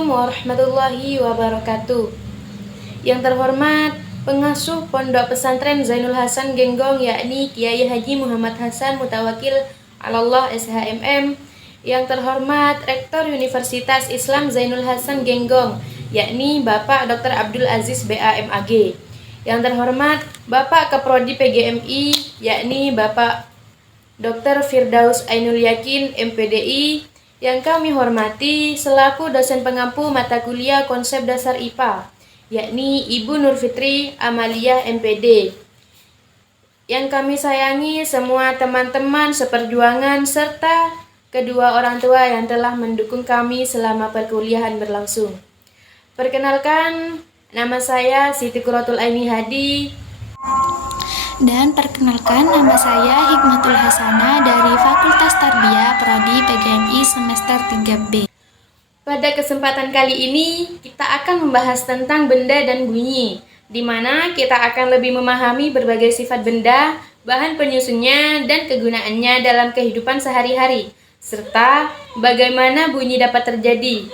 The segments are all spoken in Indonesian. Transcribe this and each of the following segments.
Assalamualaikum warahmatullahi wabarakatuh. Yang terhormat pengasuh Pondok Pesantren Zainul Hasan Genggong, yakni Kiai Haji Muhammad Hasan Mutawakil Alallah SHMM. Yang terhormat Rektor Universitas Islam Zainul Hasan Genggong, yakni Bapak Dr. Abdul Aziz BAMAG. Yang terhormat Bapak Keprodi PGMI, yakni Bapak Dr. Firdaus Ainul Yakin MPDI. Yang kami hormati selaku dosen pengampu mata kuliah konsep dasar IPA, yakni Ibu Nur Fitri Amalia MPD. Yang kami sayangi semua teman-teman seperjuangan serta kedua orang tua yang telah mendukung kami selama perkuliahan berlangsung. Perkenalkan, nama saya Siti Quratul Aini Hadi. Dan perkenalkan, nama saya Hikmatul Hasanah dari Fakultas Tarbiyah Prodi PGMI semester 3B. Pada kesempatan kali ini, kita akan membahas tentang benda dan bunyi, di mana kita akan lebih memahami berbagai sifat benda, bahan penyusunnya, dan kegunaannya dalam kehidupan sehari-hari, serta bagaimana bunyi dapat terjadi.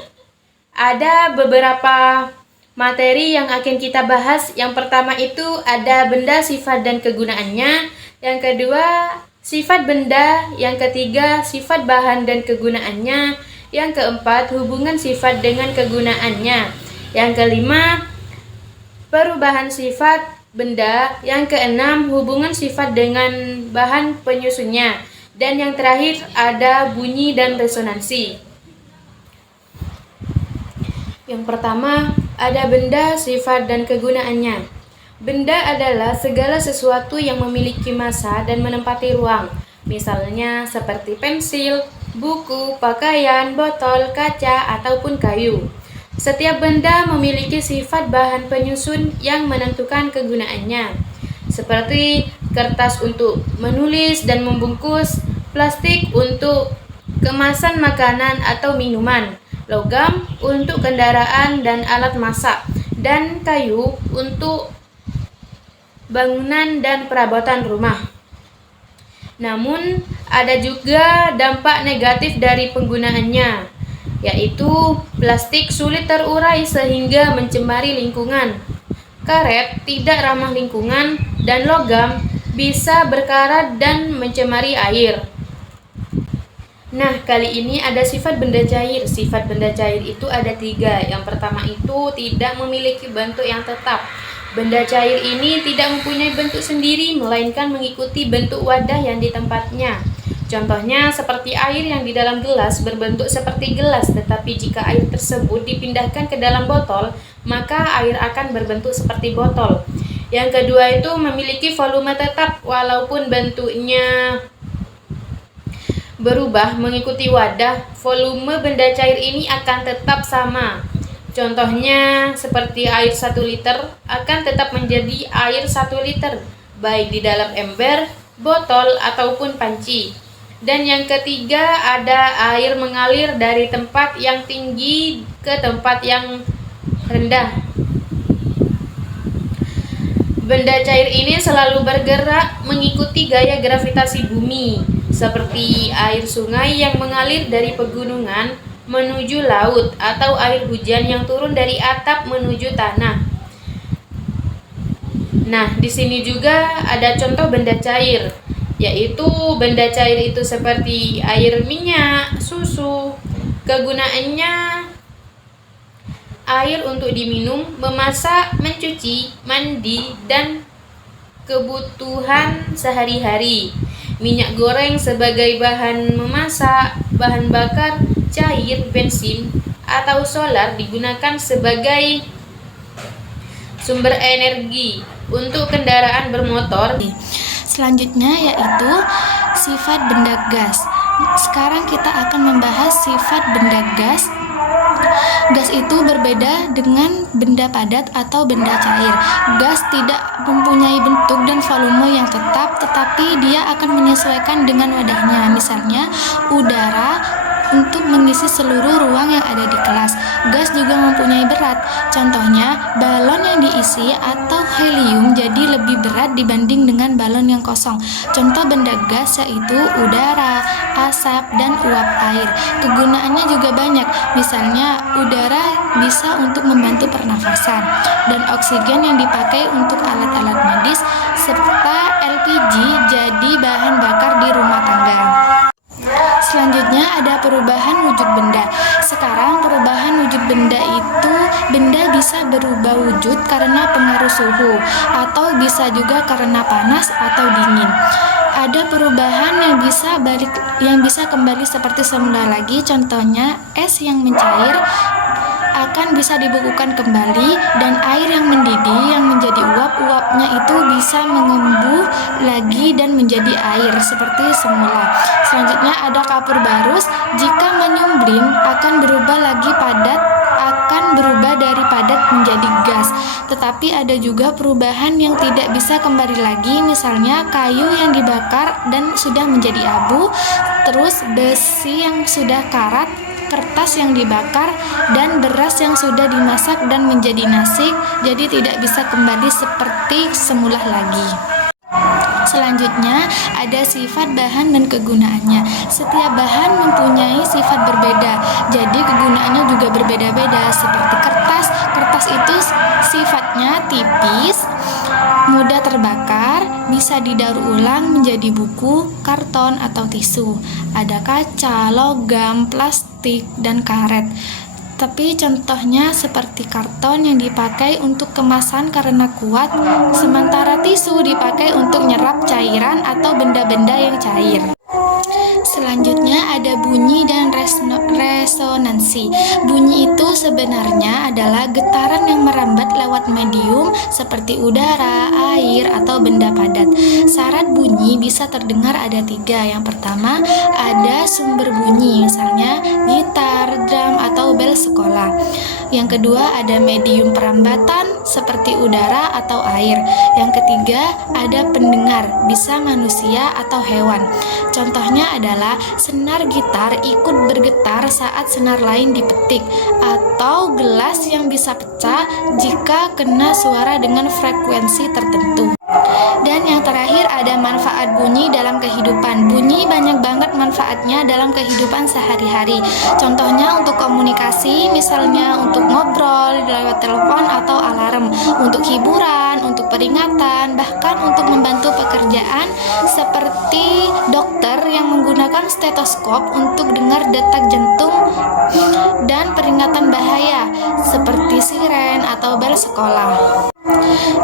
Ada beberapa materi yang akan kita bahas. Yang pertama itu ada benda, sifat, dan kegunaannya. Yang kedua, sifat benda. Yang ketiga, sifat bahan dan kegunaannya. Yang keempat, hubungan sifat dengan kegunaannya. Yang kelima, perubahan sifat benda. Yang keenam, hubungan sifat dengan bahan penyusunnya. Dan yang terakhir ada bunyi dan resonansi. Yang pertama, ada benda, sifat, dan kegunaannya. Benda adalah segala sesuatu yang memiliki massa dan menempati ruang. Misalnya seperti pensil, buku, pakaian, botol, kaca, ataupun kayu. Setiap benda memiliki sifat bahan penyusun yang menentukan kegunaannya. Seperti kertas untuk menulis dan membungkus, plastik untuk kemasan makanan atau minuman, logam untuk kendaraan dan alat masak, dan kayu untuk bangunan dan perabotan rumah. Namun, ada juga dampak negatif dari penggunaannya, yaitu plastik sulit terurai sehingga mencemari lingkungan, karet tidak ramah lingkungan, dan logam bisa berkarat dan mencemari air. Nah, kali ini ada sifat benda cair. Sifat benda cair itu ada 3. Yang pertama itu tidak memiliki bentuk yang tetap. Benda cair ini tidak mempunyai bentuk sendiri, melainkan mengikuti bentuk wadah yang di tempatnya. Contohnya seperti air yang di dalam gelas berbentuk seperti gelas, tetapi jika air tersebut dipindahkan ke dalam botol, maka air akan berbentuk seperti botol. Yang kedua itu memiliki volume tetap, walaupun bentuknya berubah mengikuti wadah, volume benda cair ini akan tetap sama. Contohnya seperti air 1 liter akan tetap menjadi air 1 liter, baik di dalam ember, botol, ataupun panci. Dan yang ketiga ada air mengalir dari tempat yang tinggi ke tempat yang rendah. Benda cair ini selalu bergerak mengikuti gaya gravitasi bumi, seperti air sungai yang mengalir dari pegunungan menuju laut, atau air hujan yang turun dari atap menuju tanah. Nah, di sini juga ada contoh benda cair, yaitu benda cair itu seperti air minyak, susu. Kegunaannya air untuk diminum, memasak, mencuci, mandi, dan kebutuhan sehari-hari. Minyak goreng sebagai bahan memasak, bahan bakar, cair, bensin, atau solar digunakan sebagai sumber energi untuk kendaraan bermotor. Selanjutnya yaitu sifat benda gas. Sekarang kita akan membahas sifat benda gas. Gas itu berbeda dengan benda padat atau benda cair. Gas tidak mempunyai bentuk dan volume yang tetap, tetapi dia akan menyesuaikan dengan wadahnya. Misalnya, udara untuk mengisi seluruh ruang yang ada di kelas. Gas juga mempunyai berat. Contohnya, balon yang diisi atau helium jadi lebih berat dibanding dengan balon yang kosong. Contoh benda gas yaitu udara, asap, dan uap air. Kegunaannya juga banyak. Misalnya, udara bisa untuk membantu pernafasan, dan oksigen yang dipakai untuk alat-alat medis, serta LPG jadi bahan bakar di rumah tangga. Selanjutnya ada perubahan wujud benda. Sekarang perubahan wujud benda itu, benda bisa berubah wujud karena pengaruh suhu, atau bisa juga karena panas atau dingin. Ada perubahan yang bisa kembali seperti semula lagi. Contohnya, es yang mencair akan bisa dibekukan kembali, dan air yang mendidih yang menjadi uap-uapnya itu bisa mengembung lagi dan menjadi air seperti semula. Selanjutnya ada kapur barus. Jika menyumblin akan berubah dari padat menjadi gas. Tetapi ada juga perubahan yang tidak bisa kembali lagi, misalnya kayu yang dibakar dan sudah menjadi abu, terus besi yang sudah karat, kertas yang dibakar, dan beras yang sudah dimasak dan menjadi nasi, jadi tidak bisa kembali seperti semula lagi. Selanjutnya ada sifat bahan dan kegunaannya. Setiap bahan mempunyai sifat berbeda, jadi kegunaannya juga berbeda-beda. Seperti kertas. Kertas itu sifatnya tipis, mudah terbakar, bisa didaur ulang menjadi buku, karton, atau tisu. Ada kaca, logam, plastik, dan karet. Tapi contohnya seperti karton yang dipakai untuk kemasan karena kuat, sementara tisu dipakai untuk nyerap cairan atau benda-benda yang cair. Selanjutnya ada bunyi dan resonansi. Bunyi itu sebenarnya adalah getaran yang merambat lewat medium seperti udara, air, atau benda padat. Syarat bunyi bisa terdengar ada 3. Yang pertama, ada sumber bunyi, misalnya gitar, drum, atau bel sekolah. Yang kedua, ada medium perambatan seperti udara atau air. Yang ketiga, ada pendengar, bisa manusia atau hewan. Contohnya adalah senar gitar ikut bergetar saat senar lain dipetik, atau gelas yang bisa pecah jika kena suara dengan frekuensi tertentu. Dan yang terakhir ada manfaat bunyi dalam kehidupan. Bunyi banyak banget manfaatnya dalam kehidupan sehari-hari. Contohnya untuk komunikasi, misalnya untuk ngobrol lewat telepon atau alarm, untuk hiburan, untuk peringatan, bahkan untuk membantu pekerjaan seperti dokter yang menggunakan stetoskop untuk dengar detak jantung, dan peringatan bahaya seperti siren atau bel sekolah.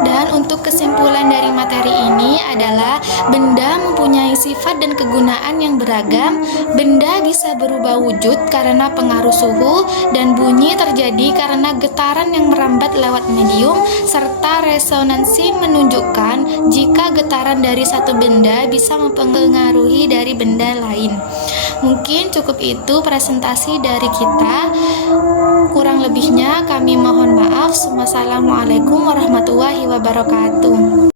Dan untuk kesimpulan dari materi ini adalah benda mempunyai sifat dan kegunaan yang beragam. Benda bisa berubah wujud karena pengaruh suhu, dan bunyi terjadi karena getaran yang merambat lewat medium, serta resonansi menunjukkan jika getaran dari satu benda bisa mempengaruhi dari benda lain. Mungkin cukup itu presentasi dari kita. Kurang lebihnya kami mohon maaf. Wassalamualaikum warahmatullahi wabarakatuh.